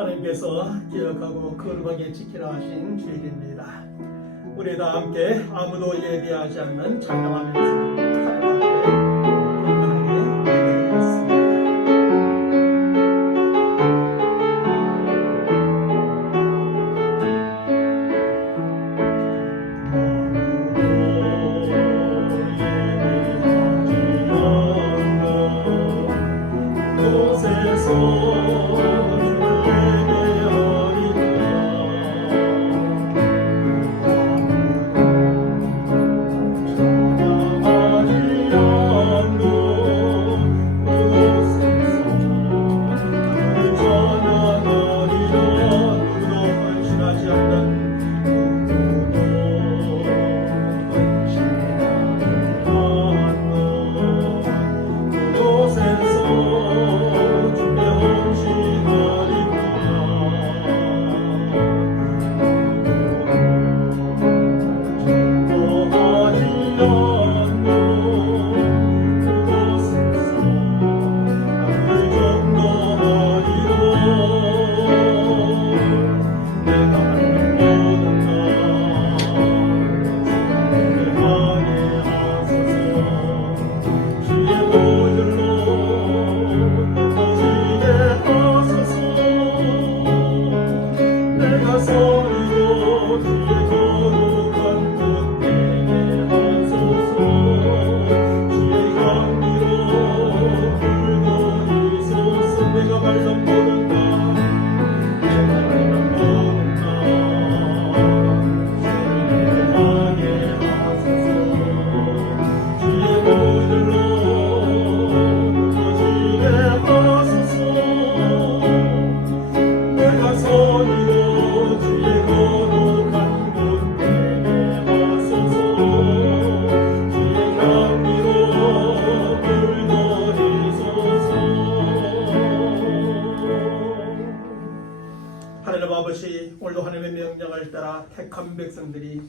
하나님께서 기억하고 거룩하게 지키라 하신 주일입니다. 우리 다 함께 아무도 예비하지 않는 찬양하면서 하나님께 건강하게 예배드리겠습니다. 하나님 아버지, 오늘도 하나님의 명령을 따라 택한 백성들이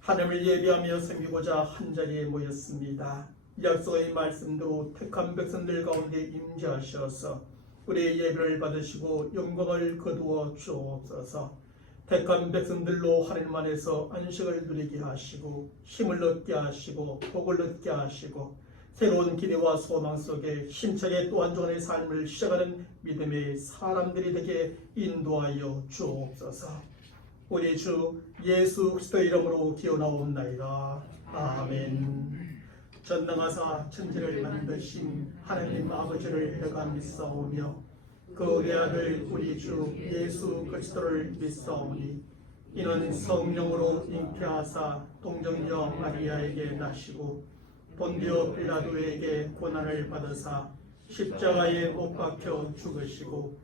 하나님을 예비하며 섬기고자 한자리에 모였습니다. 약속의 말씀대로 택한 백성들 가운데 임재하셔서 우리의 예배를 받으시고 영광을 거두어 주옵소서. 택한 백성들로 하나님 안에서 안식을 누리게 하시고 힘을 얻게 하시고 복을 얻게 하시고 새로운 기대와 소망 속에 힘차게 또 한 주간의 삶을 시작하는 믿음의 사람들이 되게 인도하여 주옵소서. 우리 주 예수 그리스도의 이름으로 기원하옵나이다. 아멘. 전능하사 천지를 만드신 하나님 아버지를 내가 믿사오며 그 내 아들 우리 주 예수 그리스도를 믿사오니 이는 성령으로 잉태하사 동정녀 마리아에게 나시고 본디오 빌라도에게 고난을 받으사 십자가에 못 박혀 죽으시고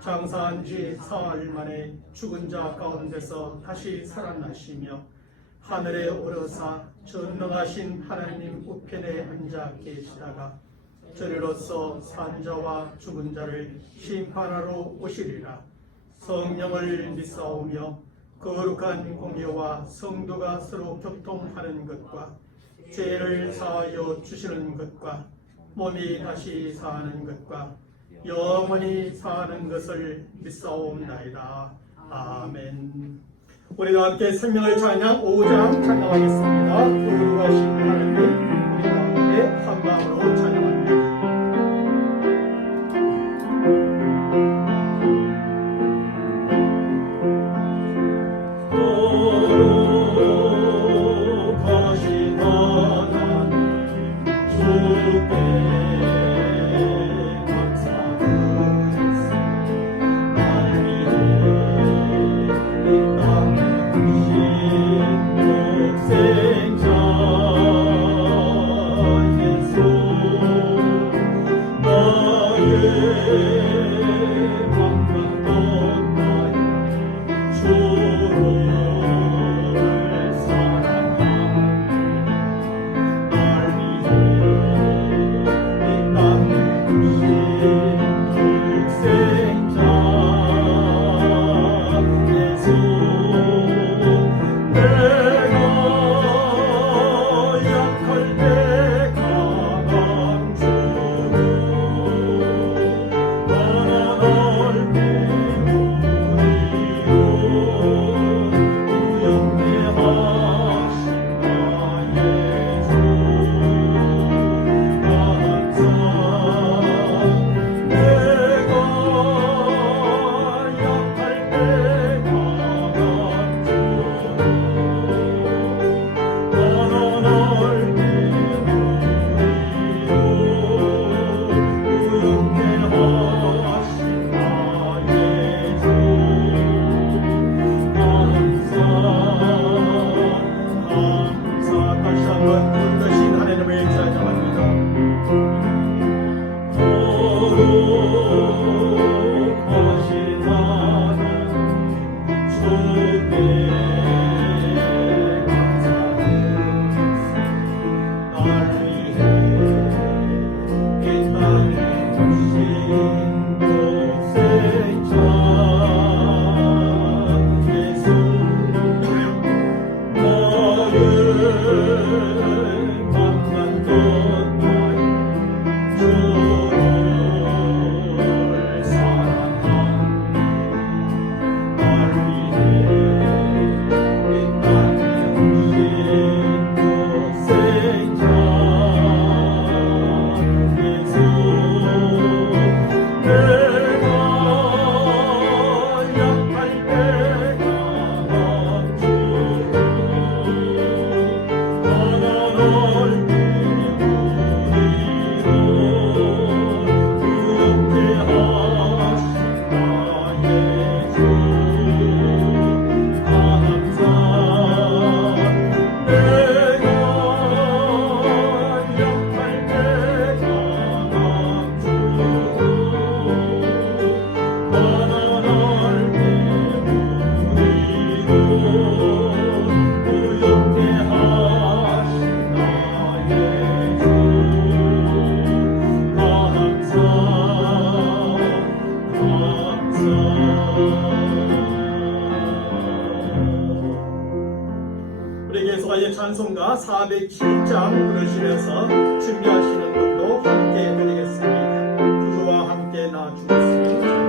장사한 지 사흘 만에 죽은 자 가운데서 다시 살아나시며 하늘에 오르사 전능하신 하나님 우편에 앉아 계시다가 저리로서 산자와 죽은 자를 심판하러 오시리라. 성령을 믿사오며 거룩한 공예와 성도가 서로 교통하는 것과 죄를 사하여 주시는 것과 몸이 다시 사는 것과 영원히 사는 것을 믿사옵나이다. 아멘. 우리가 함께 생명의 찬양 5장 찬양하겠습니다. 거룩하신 하나님 우리 가운데 한 마음으로 찬양합니다. 407장 부르시면서 준비하시는 분도 함께 해드리겠습니다. 구주와 함께 나아주겠습니다.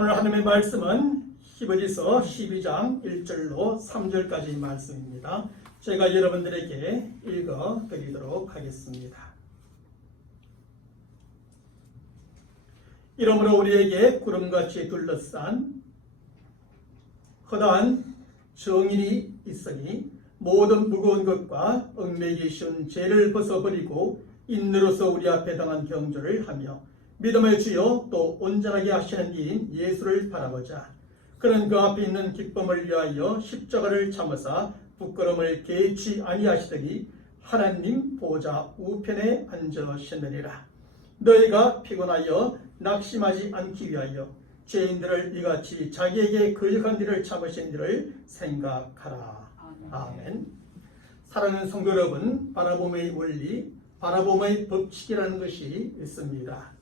오늘 하나님의 말씀은 히브리서 12장 1절로 3절까지 말씀입니다. 제가 여러분들에게 읽어 드리도록 하겠습니다. 이러므로 우리에게 구름같이 둘러싼 허다한 정인이 있으니 모든 무거운 것과 얽매이기 쉬운 죄를 벗어버리고 인내로서 우리 앞에 당한 경주를 하며 믿음의 주요 또 온전하게 하시는 이인 예수를 바라보자. 그는 그 앞에 있는 기쁨을 위하여 십자가를 참으사 부끄러움을 개치 아니하시더니 하나님 보좌 우편에 앉으시느니라. 너희가 피곤하여 낙심하지 않기 위하여 죄인들을 이같이 자기에게 거역한 일을 참으신 일을 생각하라. 아멘. 사랑하는 성도 여러분, 바라봄의 원리, 바라봄의 법칙이라는 것이 있습니다.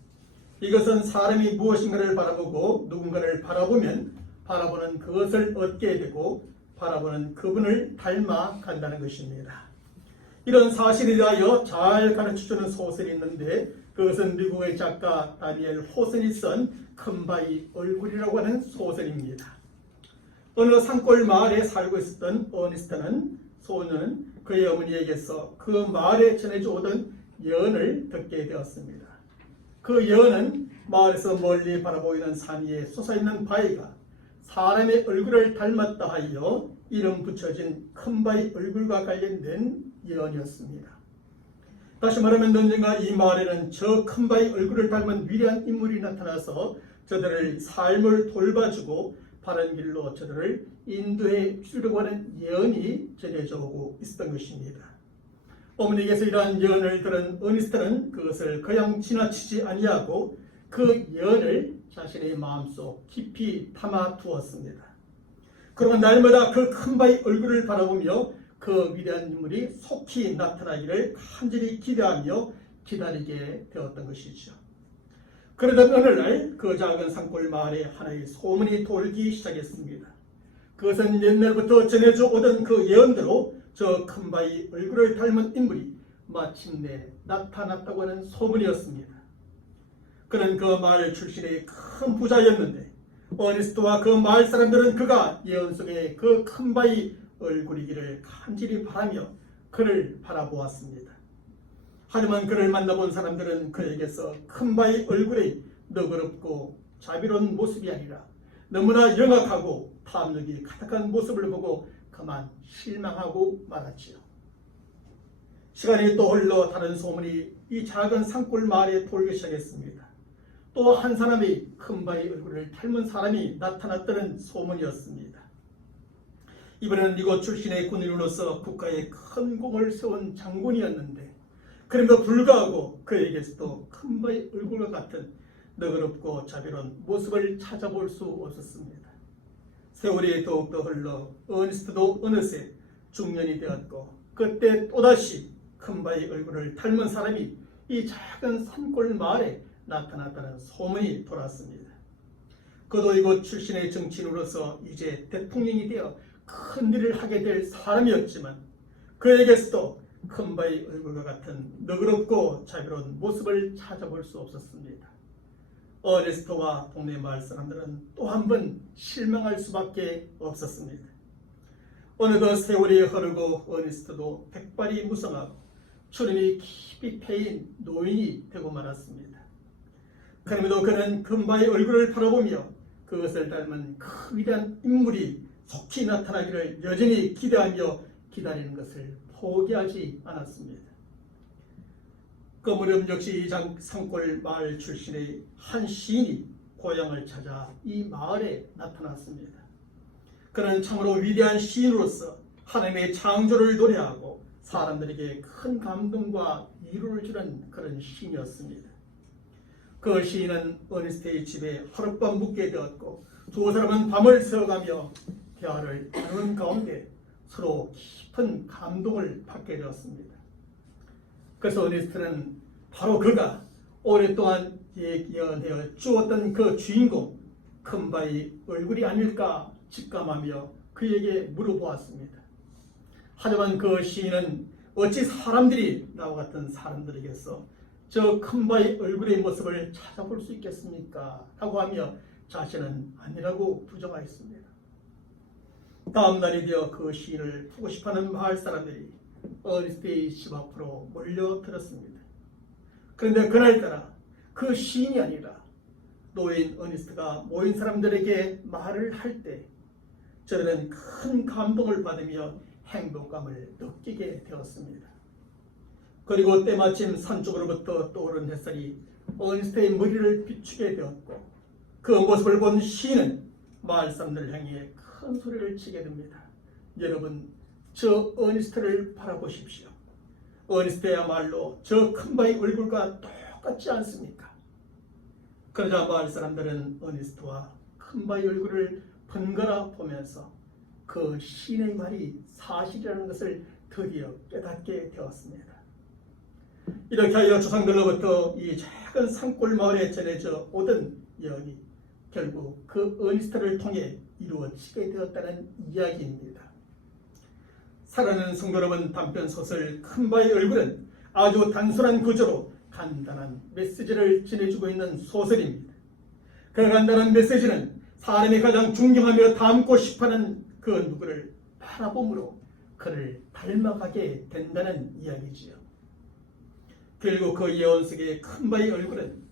이것은 사람이 무엇인가를 바라보고 누군가를 바라보면 바라보는 그것을 얻게 되고 바라보는 그분을 닮아 간다는 것입니다. 이런 사실에 대하여 잘 가르쳐주는 소설이 있는데 그것은 미국의 작가 다니엘 호슨이 쓴 큰바위 얼굴이라고 하는 소설입니다. 어느 산골 마을에 살고 있었던 어니스트는 소녀는 그의 어머니에게서 그 마을에 전해져 오던 예언을 듣게 되었습니다. 그 예언은 마을에서 멀리 바라보이는 산 위에 솟아있는 바위가 사람의 얼굴을 닮았다 하여 이름 붙여진 큰바위 얼굴과 관련된 예언이었습니다. 다시 말하면 언젠가 이 마을에는 저 큰바위 얼굴을 닮은 위대한 인물이 나타나서 저들을 삶을 돌봐주고 바른 길로 저들을 인도해 주려고 하는 예언이 전해져 오고 있었던 것입니다. 어머니께서 이러한 예언을 들은 어니스트는 그것을 그냥 지나치지 아니하고 그 예언을 자신의 마음속 깊이 담아 두었습니다. 그러면 날마다 그 큰바위 얼굴을 바라보며 그 위대한 인물이 속히 나타나기를 간절히 기대하며 기다리게 되었던 것이죠. 그러던 어느 날 그 작은 산골 마을에 하나의 소문이 돌기 시작했습니다. 그것은 옛날부터 전해져 오던 그 예언대로 저 큰바위 얼굴을 닮은 인물이 마침내 나타났다고 하는 소문이었습니다. 그는 그 마을 출신의 큰 부자였는데 어니스트와 그 마을 사람들은 그가 예언 속의 그 큰바위 얼굴이기를 간절히 바라며 그를 바라보았습니다. 하지만 그를 만나본 사람들은 그에게서 큰바위 얼굴의 너그럽고 자비로운 모습이 아니라 너무나 영악하고 탐욕이 가득한 모습을 보고 그만 실망하고 말았지요. 시간이 또 흘러 다른 소문이 이 작은 산골 마을에 돌기 시작했습니다. 또 한 사람이 큰바위 얼굴을 닮은 사람이 나타났다는 소문이었습니다. 이번에는 이곳 출신의 군인으로서 국가에 큰 공을 세운 장군이었는데 그럼에도 불구하고 그에게서도 큰바위 얼굴과 같은 너그럽고 자비로운 모습을 찾아볼 수 없었습니다. 세월이 더욱더 흘러 어니스트도 어느새 중년이 되었고 그때 또다시 큰바위 얼굴을 닮은 사람이 이 작은 산골 마을에 나타났다는 소문이 돌았습니다. 그도 이곳 출신의 정치인으로서 이제 대통령이 되어 큰 일을 하게 될 사람이었지만 그에게서도 큰바위 얼굴과 같은 너그럽고 자비로운 모습을 찾아볼 수 없었습니다. 어니스트와 동네 마을 사람들은 또 한 번 실망할 수밖에 없었습니다. 어느덧 세월이 흐르고 어니스트도 백발이 무성하고 주름이 깊이 패인 노인이 되고 말았습니다. 그럼에도 그는 큰바위 얼굴을 바라보며 그것을 닮은 그 위대한 인물이 속히 나타나기를 여전히 기대하며 기다리는 것을 포기하지 않았습니다. 그 무렵 역시 이 산골 마을 출신의 한 시인이 고향을 찾아 이 마을에 나타났습니다. 그는 참으로 위대한 시인으로서 하나님의 창조를 노래하고 사람들에게 큰 감동과 위로를 주는 그런 시인이었습니다. 그 시인은 어니스트의 집에 하룻밤 묵게 되었고 두 사람은 밤을 새워가며 대화를 나누는 가운데 서로 깊은 감동을 받게 되었습니다. 그래서 어니스트는 바로 그가 오랫동안 예언되어 주었던 그 주인공 큰바위 얼굴이 아닐까 직감하며 그에게 물어보았습니다. 하지만 그 시인은 어찌 사람들이 나와 같은 사람들에게서 저 큰바위 얼굴의 모습을 찾아볼 수 있겠습니까? 라고 하며 자신은 아니라고 부정하였습니다. 다음 날이 되어 그 시인을 보고 싶어하는 마을 사람들이 어니스트의 집 앞으로 몰려들었습니다. 그런데 그날따라 그 시인이 아니라 노인 어니스트가 모인 사람들에게 말을 할 때 저들은 큰 감동을 받으며 행복감을 느끼게 되었습니다. 그리고 때마침 산쪽으로부터 떠오른 햇살이 어니스트의 머리를 비추게 되었고 그 모습을 본 시인은 마을 사람들을 향해 큰 소리를 치게 됩니다. 여러분, 저 어니스트를 바라보십시오. 어니스트야말로 저 큰바위 얼굴과 똑같지 않습니까? 그러자 마을 사람들은 어니스트와 큰바위 얼굴을 번갈아 보면서 그 시인의 말이 사실이라는 것을 드디어 깨닫게 되었습니다. 이렇게 하여 조상들로부터 이 작은 산골 마을에 전해져 오던 예언이 결국 그 어니스트를 통해 이루어지게 되었다는 이야기입니다. 사랑하는 성도 여러분, 단편 소설 큰바의 얼굴은 아주 단순한 구조로 간단한 메시지를 전해주고 있는 소설입니다. 그 간단한 메시지는 사람이 가장 존경하며 닮고 싶어하는 그 누구를 바라봄으로 그를 닮아가게 된다는 이야기지요. 결국 그 예언 속의 큰바의 얼굴은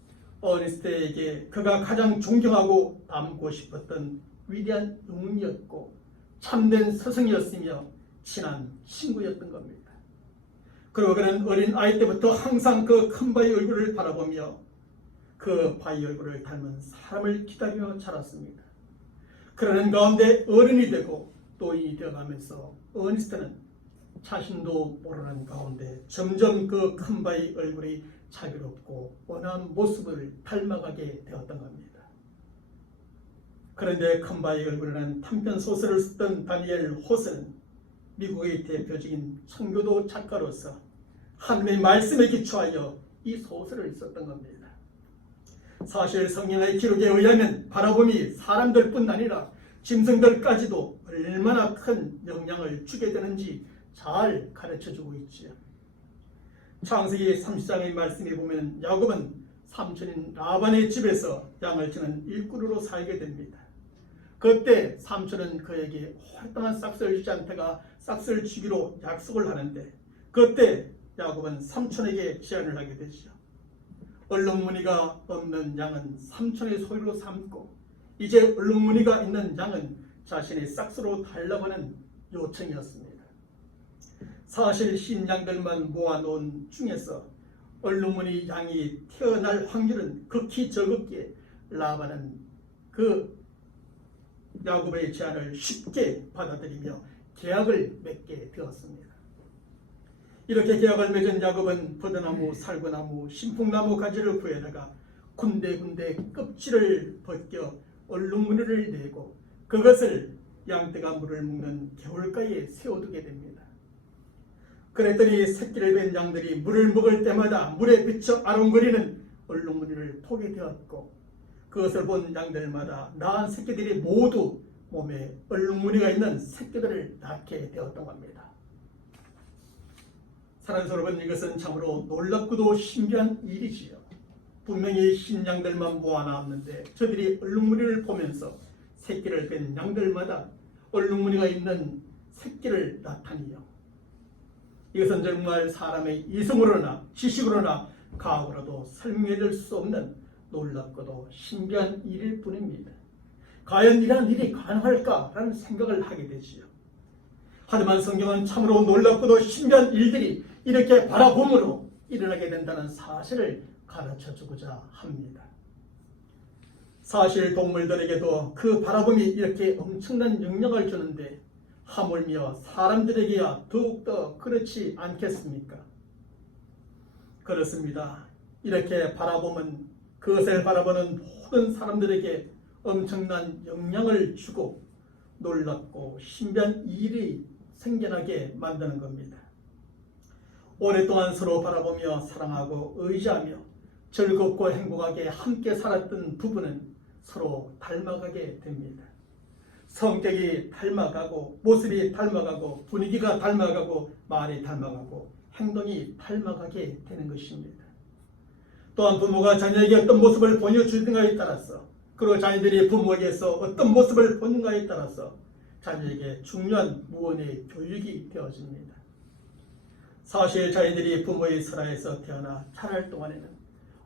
어니스트에게 그가 가장 존경하고 닮고 싶었던 위대한 영웅이었고 참된 스승이었으며 친한 친구였던 겁니다. 그리고 그는 어린 아이 때부터 항상 그 큰바의 얼굴을 바라보며 그 바의 얼굴을 닮은 사람을 기다리며 자랐습니다. 그러는 가운데 어른이 되고 또이 되어가면서 어니스트는 자신도 모르는 가운데 점점 그 큰바의 얼굴이 자비롭고 원한 모습을 닮아가게 되었던 겁니다. 그런데 큰바의 얼굴이라는 단편 소설을 썼던 다니엘 호스는 미국의 대표적인 청교도 작가로서 하나님의 말씀에 기초하여 이 소설을 썼던 겁니다. 사실 성경의 기록에 의하면 바라봄이 사람들뿐 아니라 짐승들까지도 얼마나 큰 영향을 주게 되는지 잘 가르쳐주고 있지요. 창세기 30장의 말씀에 보면 야곱은 삼촌인 라반의 집에서 양을 치는 일꾼으로 살게 됩니다. 그때 삼촌은 그에게 활동한 싹스를 주지 않다가 싹스를 주기로 약속을 하는데 그때 야곱은 삼촌에게 제안을 하게 되죠. 얼룩무늬가 없는 양은 삼촌의 소유로 삼고 이제 얼룩무늬가 있는 양은 자신의 싹스로 달라고 하는 요청이었습니다. 사실 신양들만 모아놓은 중에서 얼룩무늬 양이 태어날 확률은 극히 적었기에 라반은 그 야곱의 제안을 쉽게 받아들이며 계약을 맺게 되었습니다. 이렇게 계약을 맺은 야곱은 버드나무, 살구나무, 신풍나무 가지를 구해다가 군데군데 껍질을 벗겨 얼룩무늬를 내고 그것을 양떼가 물을 먹는 개울가에 세워두게 됩니다. 그랬더니 새끼를 뵌 양들이 물을 먹을 때마다 물에 비쳐 아롱거리는 얼룩무늬를 보게 되었고 그것을 본 양들마다 낳은 새끼들이 모두 몸에 얼룩무늬가 있는 새끼들을 낳게 되었던 겁니다. 사랑하는 여러분, 이것은 참으로 놀랍고도 신기한 일이지요. 분명히 신양들만 모아놨는데 저들이 얼룩무늬를 보면서 새끼를 뵌 양들마다 얼룩무늬가 있는 새끼를 낳다니요. 이것은 정말 사람의 이성으로나 지식으로나 과학으로도 설명해줄 수 없는 놀랍고도 신기한 일일 뿐입니다. 과연 이러한 일이 가능할까라는 생각을 하게 되지요. 하지만 성경은 참으로 놀랍고도 신기한 일들이 이렇게 바라봄으로 일어나게 된다는 사실을 가르쳐주고자 합니다. 사실 동물들에게도 그 바라봄이 이렇게 엄청난 영향을 주는데 하물며 사람들에게야 더욱더 그렇지 않겠습니까? 그렇습니다. 이렇게 바라봄은 그것을 바라보는 모든 사람들에게 엄청난 영향을 주고 놀랍고 신비한 일이 생겨나게 만드는 겁니다. 오랫동안 서로 바라보며 사랑하고 의지하며 즐겁고 행복하게 함께 살았던 부부는 서로 닮아가게 됩니다. 성격이 닮아가고 모습이 닮아가고 분위기가 닮아가고 말이 닮아가고 행동이 닮아가게 되는 것입니다. 또한 부모가 자녀에게 어떤 모습을 보여주는가에 따라서 그리고 자녀들이 부모에게서 어떤 모습을 보는가에 따라서 자녀에게 중요한 무언의 교육이 되어집니다. 사실 자녀들이 부모의 설하에서 태어나 자랄 동안에는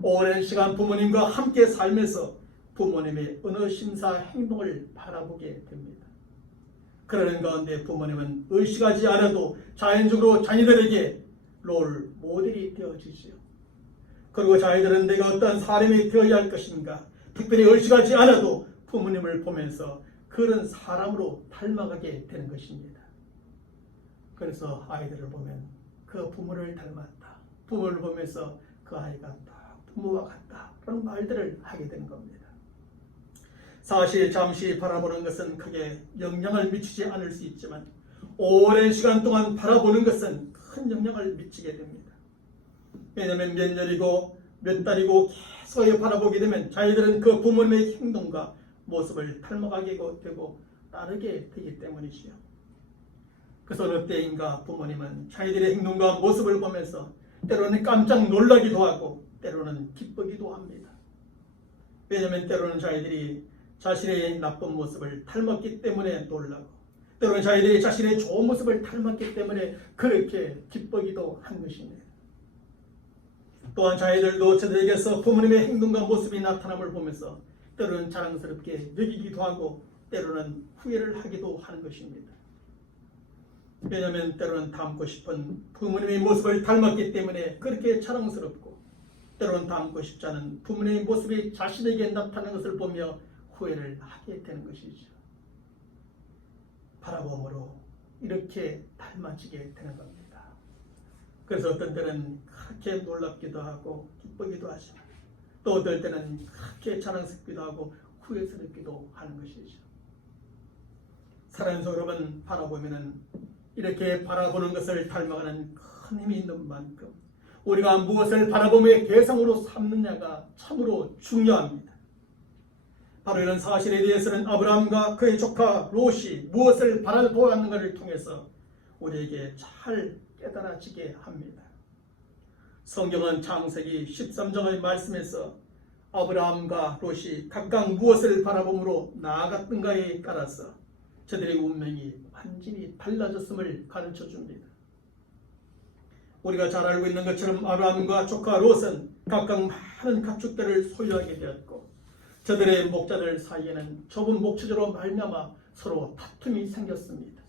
오랜 시간 부모님과 함께 살면서 부모님의 언어, 심사, 행동을 바라보게 됩니다. 그러는 가운데 부모님은 의식하지 않아도 자연적으로 자녀들에게 롤 모델이 되어지지요. 그리고 자녀들은 내가 어떤 사람이 되어야 할 것인가 특별히 의식하지 않아도 부모님을 보면서 그런 사람으로 닮아가게 되는 것입니다. 그래서 아이들을 보면 그 부모를 닮았다. 부모를 보면서 그 아이가 딱 부모와 같다. 그런 말들을 하게 되는 겁니다. 사실 잠시 바라보는 것은 크게 영향을 미치지 않을 수 있지만 오랜 시간 동안 바라보는 것은 큰 영향을 미치게 됩니다. 왜냐하면 몇 년이고 몇 달이고 계속 바라보게 되면 자기들은 그 부모님의 행동과 모습을 닮아가게 되고 따르게 되기 때문이지요. 그래서 어느 때인가 부모님은 자기들의 행동과 모습을 보면서 때로는 깜짝 놀라기도 하고 때로는 기쁘기도 합니다. 왜냐하면 때로는 자기들이 자신의 나쁜 모습을 닮았기 때문에 놀라고 때로는 자기들이 자신의 좋은 모습을 닮았기 때문에 그렇게 기쁘기도 한 것입니다. 또한 자기들도 저들에게서 부모님의 행동과 모습이 나타남을 보면서 때로는 자랑스럽게 여기기도 하고 때로는 후회를 하기도 하는 것입니다. 왜냐하면 때로는 닮고 싶은 부모님의 모습을 닮았기 때문에 그렇게 자랑스럽고 때로는 닮고 싶지 않은 부모님의 모습이 자신에게 나타나는 것을 보며 후회를 하게 되는 것이죠. 바라봄으로 이렇게 닮아지게 되는 겁니다. 그래서 어떤 때는 그렇게 놀랍기도 하고 기쁘기도 하지만 또 어떨 때는 그렇게 자랑스럽기도 하고 후회스럽기도 하는 것이죠. 사랑하는 성도 여러분, 바라보면은 이렇게 바라보는 것을 닮아가는 큰 힘이 있는 만큼 우리가 무엇을 바라보며 대상으로 삼느냐가 참으로 중요합니다. 바로 이런 사실에 대해서는 아브라함과 그의 조카 롯이 무엇을 바라보았는가를 통해서 우리에게 잘 깨달아지게 합니다. 성경은 창세기 13장의 말씀에서 아브라함과 롯이 각각 무엇을 바라봄으로 나아갔던가에 따라서 저들의 운명이 완전히 달라졌음을 가르쳐 줍니다. 우리가 잘 알고 있는 것처럼 아브라함과 조카 롯은 각각 많은 가축들을 소유하게 되었고 저들의 목자들 사이에는 좁은 목초지로 말미암아 서로 다툼이 생겼습니다.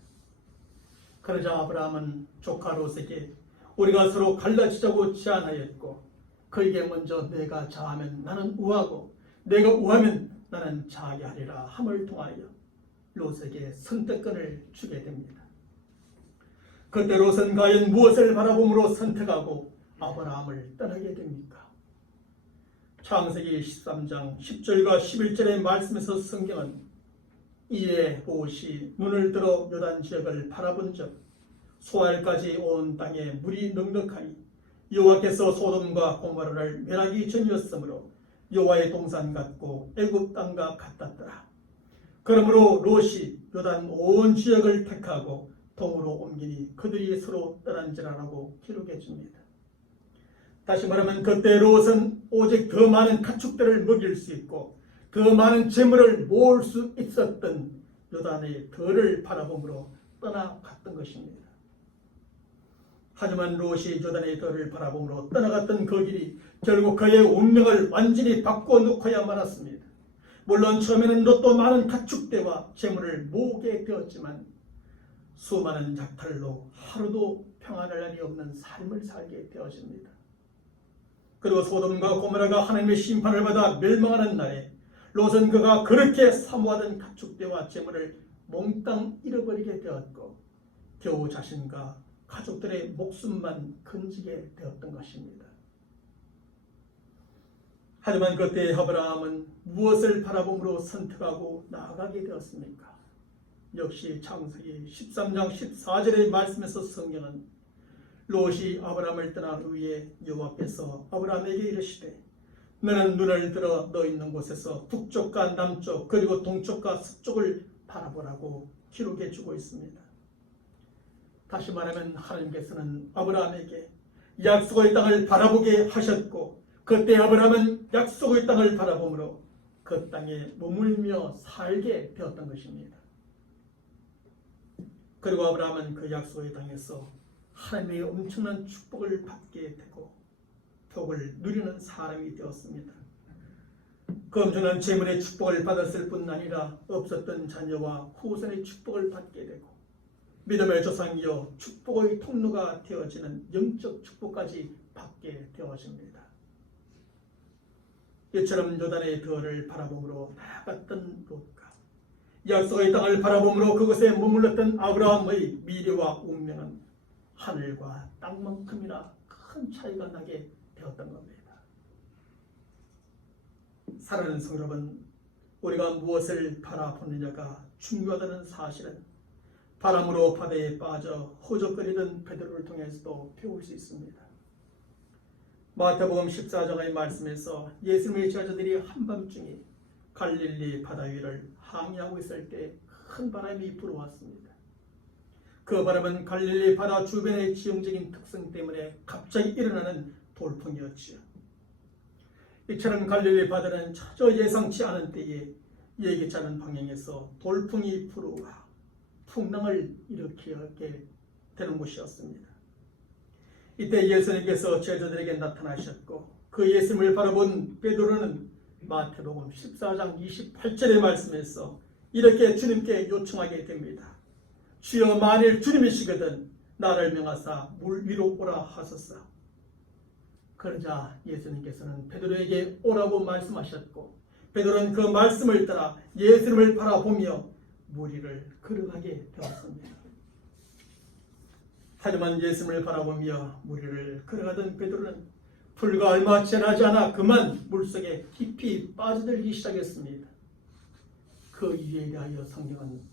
그러자 아브라함은 조카 롯에게 우리가 서로 갈라지자고 제안하였고 그에게 먼저 내가 자하면 나는 우하고 내가 우하면 나는 자하게 하리라 함을 통하여 롯에게 선택권을 주게 됩니다. 그때 롯은 과연 무엇을 바라봄으로 선택하고 아브라함을 떠나게 됩니까? 창세기 13장 10절과 11절의 말씀에서 성경은 이에 롯이 눈을 들어 요단 지역을 바라본 적 소알까지 온 땅에 물이 넉넉하니 여호와께서 소돔과 고모라를 멸하기 전이었으므로 여호와의 동산 같고 애굽 땅과 같았더라. 그러므로 롯이 요단 온 지역을 택하고 동으로 옮기니 그들이 서로 떠난지라라고 기록해 줍니다. 다시 말하면 그때 롯은 오직 더 많은 가축들을 먹일 수 있고 더 많은 재물을 모을 수 있었던 요단의 들을 바라봄으로 떠나갔던 것입니다. 하지만 롯이 요단의 들을 바라봄으로 떠나갔던 그 길이 결국 그의 운명을 완전히 바꿔놓고야 말았습니다. 물론 처음에는 롯도 많은 가축대와 재물을 모으게 되었지만 수많은 약탈로 하루도 평안할 날이 없는 삶을 살게 되어집니다. 그리고 소돔과 고모라가 하나님의 심판을 받아 멸망하는 날에 롯은 그가 그렇게 사모하던 가축대와 재물을 몽땅 잃어버리게 되었고 겨우 자신과 가족들의 목숨만 건지게 되었던 것입니다. 하지만 그때 아브라함은 무엇을 바라봄으로 선택하고 나아가게 되었습니까? 역시 창세기 13장 14절의 말씀에서 성경은 롯이 아브라함을 떠난 후에 여호와께서 아브라함에게 이르시되 너는 눈을 들어 너 있는 곳에서 북쪽과 남쪽 그리고 동쪽과 서쪽을 바라보라고 기록해 주고 있습니다. 다시 말하면 하나님께서는 아브라함에게 약속의 땅을 바라보게 하셨고 그때 아브라함은 약속의 땅을 바라보므로 그 땅에 머물며 살게 되었던 것입니다. 그리고 아브라함은 그 약속의 땅에서 하나님의 엄청난 축복을 받게 되고 복을 누리는 사람이 되었습니다. 그 엄청난 재물의 축복을 받았을 뿐 아니라 없었던 자녀와 후손의 축복을 받게 되고 믿음의 조상이여 축복의 통로가 되어지는 영적 축복까지 받게 되어집니다. 이처럼 요단의 들을 바라봄으로 나아갔던 롯과 약속의 땅을 바라봄으로 그곳에 머물렀던 아브라함의 미래와 운명은 하늘과 땅만큼이나 큰 차이가 나게 되었던 겁니다. 사랑하는 성도 여러분, 우리가 무엇을 바라보느냐가 중요하다는 사실은 바람으로 바다에 빠져 허적거리던 베드로를 통해서도 배울 수 있습니다. 마태복음 14장의 말씀에서 예수님의 제자들이 한밤중에 갈릴리 바다 위를 항해하고 있을 때 큰 바람이 불어왔습니다. 그 바람은 갈릴리 바다 주변의 지형적인 특성 때문에 갑자기 일어나는 돌풍이었지요. 이처럼 갈릴리 바다는 전혀 예상치 않은 때에 예기치 않은 방향에서 돌풍이 불어와 풍랑을 일으키게 되는 곳이었습니다. 이때 예수님께서 제자들에게 나타나셨고 그 예수님을 바라본 베드로는 마태복음 14장 28절의 말씀에서 이렇게 주님께 요청하게 됩니다. 주여 만일 주님이시거든 나를 명하사 물 위로 오라 하소서. 그러자 예수님께서는 베드로에게 오라고 말씀하셨고 베드로는 그 말씀을 따라 예수님을 바라보며 물 위를 걸어가게 되었습니다. 하지만 예수님을 바라보며 물 위를 걸어가던 베드로는 불과 얼마 지나지 않아 그만 물속에 깊이 빠져들기 시작했습니다. 그 이유에 대하여 성경은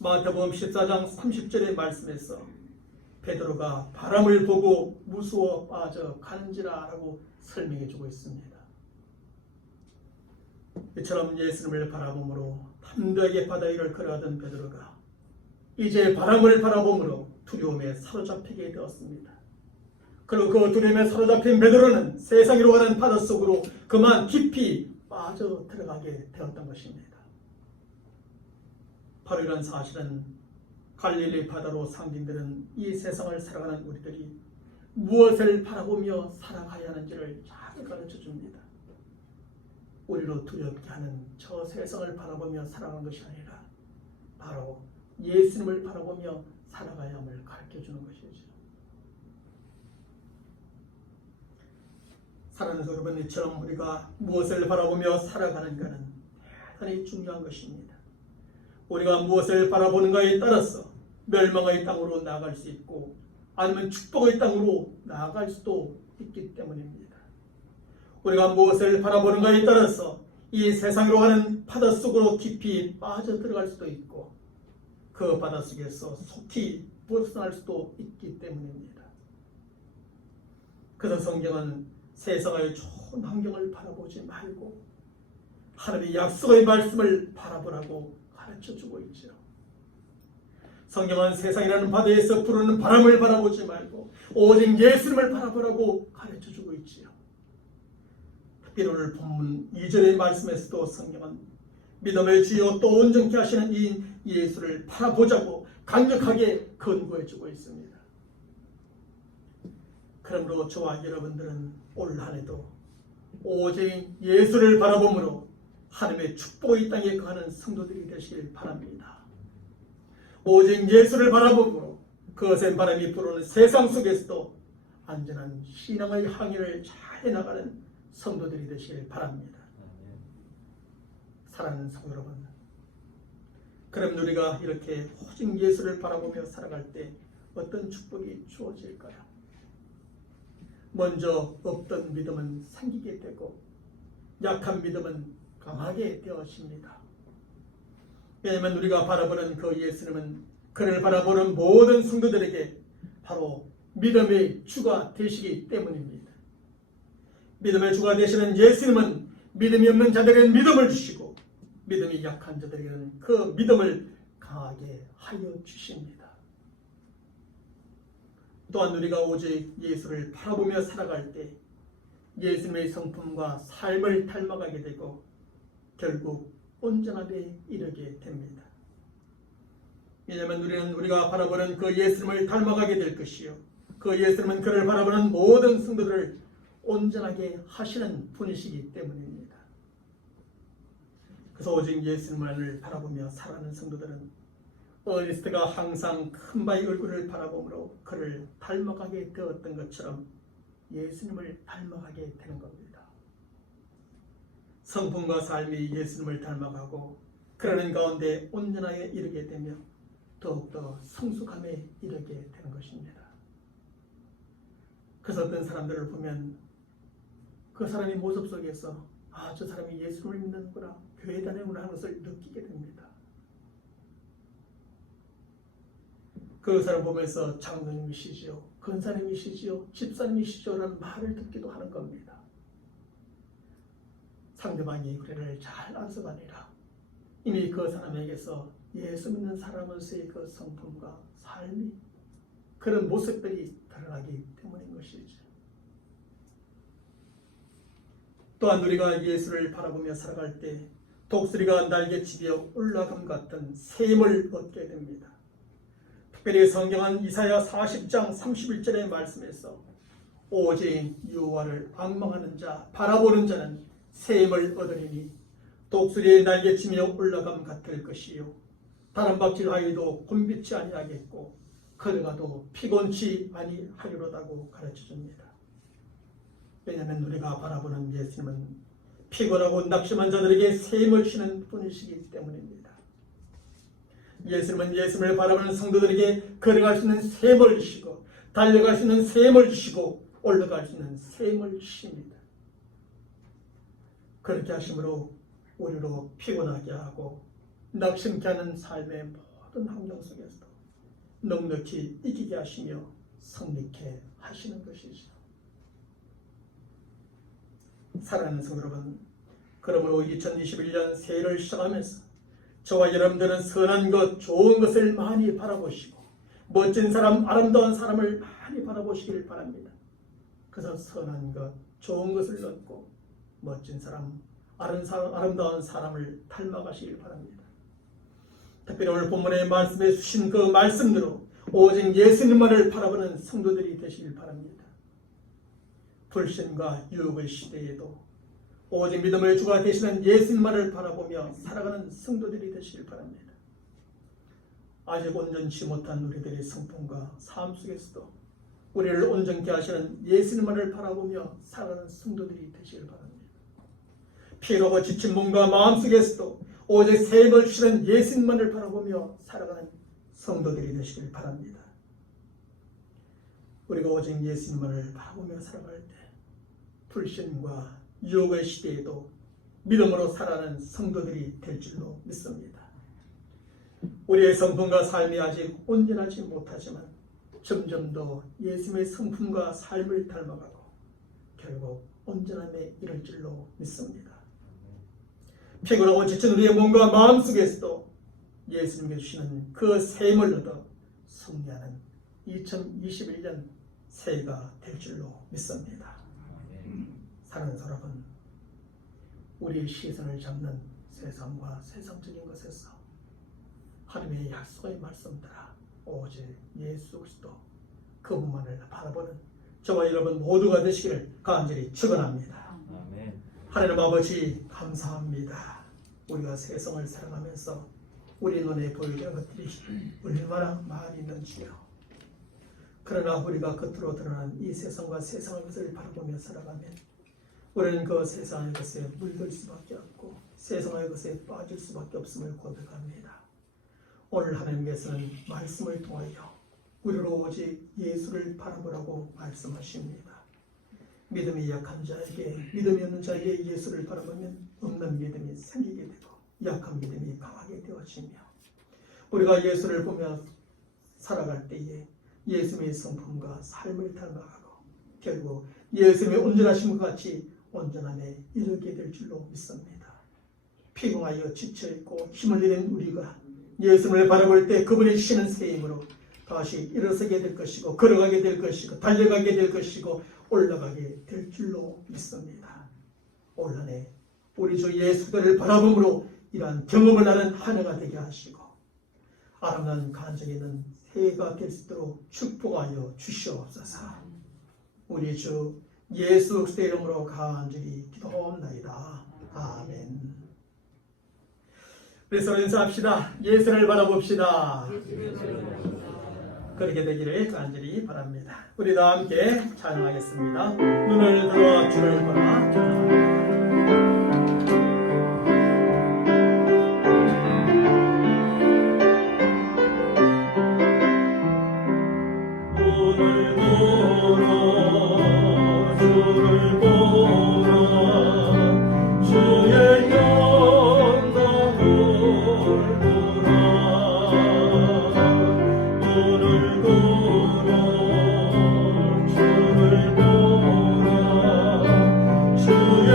마태복음 14장 30절의 말씀에서 베드로가 바람을 보고 무서워 빠져가는지라 라고 설명해주고 있습니다. 이처럼 예수님을 바라보므로 담대하게 바다 위를 걸어가던 베드로가 이제 바람을 바라보므로 두려움에 사로잡히게 되었습니다. 그리고 그 두려움에 사로잡힌 베드로는 세상으로 가는 바닷속으로 그만 깊이 빠져 들어가게 되었던 것입니다. 바로 이런 사실은 갈릴리 바다로 상징되는 이 세상을 살아가는 우리들이 무엇을 바라보며 살아가야 하는지를 잘 가르쳐줍니다. 우리로 두렵게 하는 저 세상을 바라보며 살아가는 것이 아니라 바로 예수님을 바라보며 살아가야 함을 가르쳐주는 것이죠. 사랑하는 여러분, 이처럼 우리가 무엇을 바라보며 살아가는가는 대단히 중요한 것입니다. 우리가 무엇을 바라보는가에 따라서 멸망의 땅으로 나아갈 수 있고 아니면 축복의 땅으로 나아갈 수도 있기 때문입니다. 우리가 무엇을 바라보는가에 따라서 이 세상으로 가는 바닷속으로 깊이 빠져들어갈 수도 있고 그 바닷속에서 속히 벗어날 수도 있기 때문입니다. 그래서 성경은 세상의 좋은 환경을 바라보지 말고 하나님의 약속의 말씀을 바라보라고 가르쳐주고 있죠. 성경은 세상이라는 바다에서 부르는 바람을 바라보지 말고 오직 예수님을 바라보라고 가르쳐주고 있지요. 특별히 오늘 본문 2절의 말씀에서도 성경은 믿음의 주여 또 온전케 하시는 이 예수를 바라보자고 강력하게 권고해주고 있습니다. 그러므로 저와 여러분들은 올 한해도 오직 예수를 바라보므로 하나님의 축복의 땅에 거하는 성도들이 되시길 바랍니다. 오직 예수를 바라보므로 거센 바람이 불어오는 세상 속에서도 안전한 신앙의 항해를 잘 해나가는 성도들이 되시길 바랍니다. 사랑하는 성도 여러분, 그럼 우리가 이렇게 오직 예수를 바라보며 살아갈 때 어떤 축복이 주어질까요? 먼저 없던 믿음은 생기게 되고 약한 믿음은 강하게 되어집니다. 왜냐하면 우리가 바라보는 그 예수님은 그를 바라보는 모든 성도들에게 바로 믿음의 주가 되시기 때문입니다. 믿음의 주가 되시는 예수님은 믿음이 없는 자들에게는 믿음을 주시고 믿음이 약한 자들에게는 그 믿음을 강하게 하여 주십니다. 또한 우리가 오직 예수를 바라보며 살아갈 때 예수님의 성품과 삶을 닮아가게 되고 결국 온전함에 이르게 됩니다. 왜냐하면 우리는 우리가 바라보는 그 예수님을 닮아가게 될 것이요 그 예수님은 그를 바라보는 모든 성도들을 온전하게 하시는 분이시기 때문입니다. 그래서 오직 예수님만을 바라보며 살아가는 성도들은 어리스트가 항상 큰 바의 얼굴을 바라보므로 그를 닮아가게 되었던 것처럼 예수님을 닮아가게 되는 겁니다. 성품과 삶이 예수님을 닮아가고 그러는 가운데 온전하게 이르게 되며 더욱더 성숙함에 이르게 되는 것입니다. 그래서 어떤 사람들을 보면 그 사람의 모습 속에서 저 사람이 예수를 믿는구나, 교회 다니는구나 하는 것을 느끼게 됩니다. 그 사람 보면서 장로님이시지요, 권사님이시지요, 집사님이시죠 라는 말을 듣기도 하는 겁니다. 상대방이 그를 잘 안서가니라 이미 그 사람에게서 예수 믿는 사람으로서의 그 성품과 삶이 그런 모습들이 드러나기 때문인 것이죠. 또한 우리가 예수를 바라보며 살아갈 때 독수리가 날개치며 올라감 같은 셈을 얻게 됩니다. 특별히 성경은 이사야 40장 31절의 말씀에서 오직 여호와를 악망하는 자 바라보는 자는 셈을 얻으리니 독수리의 날개치며 올라감 같을 것이요 다람박질하여도 곤비치 아니하겠고 걸어가도 피곤치 아니하리로다고 가르쳐줍니다. 왜냐하면 우리가 바라보는 예수님은 피곤하고 낙심한 자들에게 셈을 쉬는 분이시기 때문입니다. 예수님은 예수님을 바라보는 성도들에게 걸어갈 수 있는 셈을 주시고 달려갈 수 있는 셈을 주시고 올라갈 수 있는 셈을 주십니다. 그렇게 하심으로 우리로 피곤하게 하고 낙심케 하는 삶의 모든 환경 속에서도 넉넉히 이기게 하시며 성립케 하시는 것이죠. 사랑하는 성도 여러분, 그러므로 2021년 새해를 시작하면서 저와 여러분들은 선한 것, 좋은 것을 많이 바라보시고 멋진 사람, 아름다운 사람을 많이 바라보시길 바랍니다. 그래서 선한 것, 좋은 것을 얻고 멋진 사람, 아름다운 사람을 닮아가시길 바랍니다. 특별히 오늘 본문의 말씀해 주신 그 말씀대로 오직 예수님만을 바라보는 성도들이 되시길 바랍니다. 불신과 유혹의 시대에도 오직 믿음의 주가 되시는 예수님만을 바라보며 살아가는 성도들이 되시길 바랍니다. 아직 온전치 못한 우리들의 성품과 삶 속에서도 우리를 온전케 하시는 예수님만을 바라보며 살아가는 성도들이 되시길 바랍니다. 피로고 지친 몸과 마음 속에서도 오직 셈을 쉬는 예수님만을 바라보며 살아가는 성도들이 되시길 바랍니다. 우리가 오직 예수님만을 바라보며 살아갈 때 불신과 유혹의 시대에도 믿음으로 살아가는 성도들이 될 줄로 믿습니다. 우리의 성품과 삶이 아직 온전하지 못하지만 점점 더 예수님의 성품과 삶을 닮아가고 결국 온전함에 이를 줄로 믿습니다. 피곤하고 지친 우리의 몸과 마음 속에서도 예수님께 주시는 그 셈을 얻어 승리하는 2021년 새해가 될 줄로 믿습니다. 사랑하는 여러분, 우리의 시선을 잡는 세상과 세상적인 것에서 하나님의 약속의 말씀들아 오직 예수 그리스도 그분만을 바라보는 저와 여러분 모두가 되시기를 간절히 축원합니다. 하나님 아버지 감사합니다. 우리가 세상을 사랑하면서 우리 눈에 보이는 것들이 얼마나 많이 있는지요. 그러나 우리가 겉으로 드러난 이 세상과 세상의 것을 바라보며 살아가면 우리는 그 세상의 것에 물들 수밖에 없고 세상의 것에 빠질 수밖에 없음을 고백합니다. 오늘 하나님께서는 말씀을 통하여 우리로 오직 예수를 바라보라고 말씀하십니다. 믿음이 약한 자에게, 믿음이 없는 자에게 예수를 바라보면 없는 믿음이 생기게 되고 약한 믿음이 강하게 되어지며 우리가 예수를 보며 살아갈 때에 예수님의 성품과 삶을 닮아가고 결국 예수님의 온전하심과 같이 온전함에 이르게 될 줄로 믿습니다. 피곤하여 지쳐있고 힘을 잃은 우리가 예수님을 바라볼 때 그분의 쉬는 새 힘으로 다시 일어서게 될 것이고 걸어가게 될 것이고 달려가게 될 것이고 올라가게 될 줄로 믿습니다. 올 한 해 우리 주 예수를 바라봄으로 이러한 경험을 나는 한 해가 되게 하시고 아름다운 간증이 있는 새해가 될 수 있도록 축복하여 주시옵소서. 우리 주 예수 그리스도의 이름으로 간절히 기도하옵나이다. 아멘. 우리 서로 인사합시다. 예수를 바라봅시다. 그렇게 되기를 간절히 바랍니다. 우리 다 함께 찬양하겠습니다. 눈을 들어 주를 보라. 눈을 들어 주를 보라. 주의 영광을 보라. 눈을 들어 주를 보라. 주의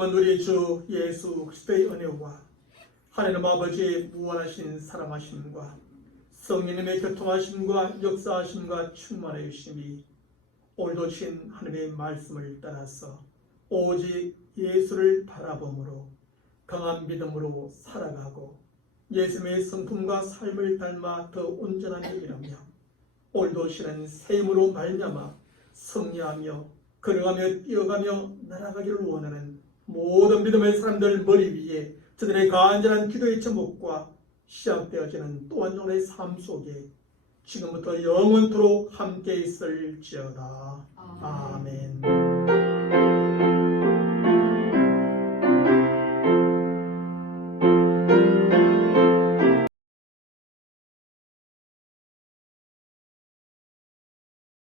지금은 우리 주 예수 그리스도의 은혜와 하나님 아버지의 무한하신 사랑하심과 성령님의 교통하심과 역사하심과 충만하여 주심이 오늘도 신 하나님의 말씀을 따라서 오직 예수를 바라봄으로 강한 믿음으로 살아가고 예수님의 성품과 삶을 닮아 더 온전하게 일하며 오늘도 신은 새 힘으로 말미암아 승리하며 걸어가며 뛰어가며 날아가기를 원하는 모든 믿음의 사람들 머리 위에 저들의 간절한 기도의 제목과 시작되어지는 또 한 종의 삶 속에 지금부터 영원토록 함께 있을지어다. 아멘.